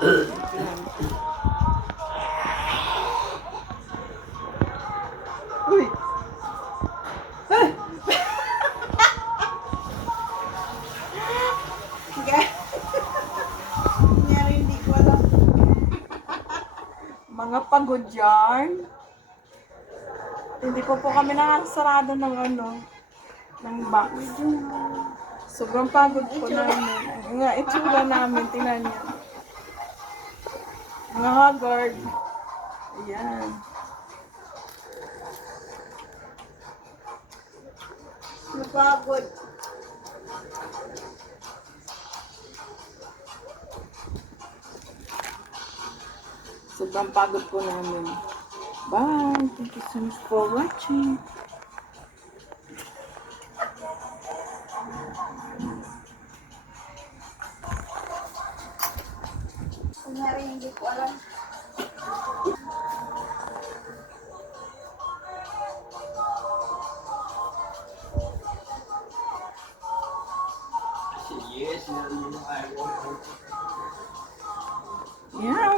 Uy! Ay! Nangyari, hindi ko alam. Mga pagod yarn. Hindi po kami nakasarado ng ng box. Sobrang pagod po namin. Nga itsura namin, tingnan niyo. Mga haggard. Ayan. Napagod. Sobrang pagod po namin. Bye. Thank you so much for watching. Kunyari, hindi ko alam. Yeah,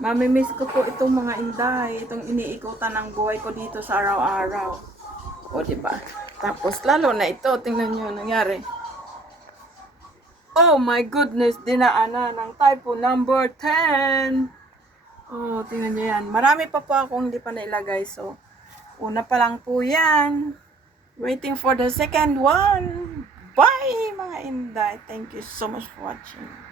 mamimiss ko po itong mga inday, itong iniikutan ng buhay ko dito sa araw-araw. O, diba? Tapos, lalo na ito, tingnan nyo, nangyari. Oh my goodness, dinaanan ng typhoon number 10. Oh, tingnan nyo yan. Marami pa po akong hindi pa nailagay, so, una pa lang po yan. Waiting for the second one. Bye, mga inday. Thank you so much for watching.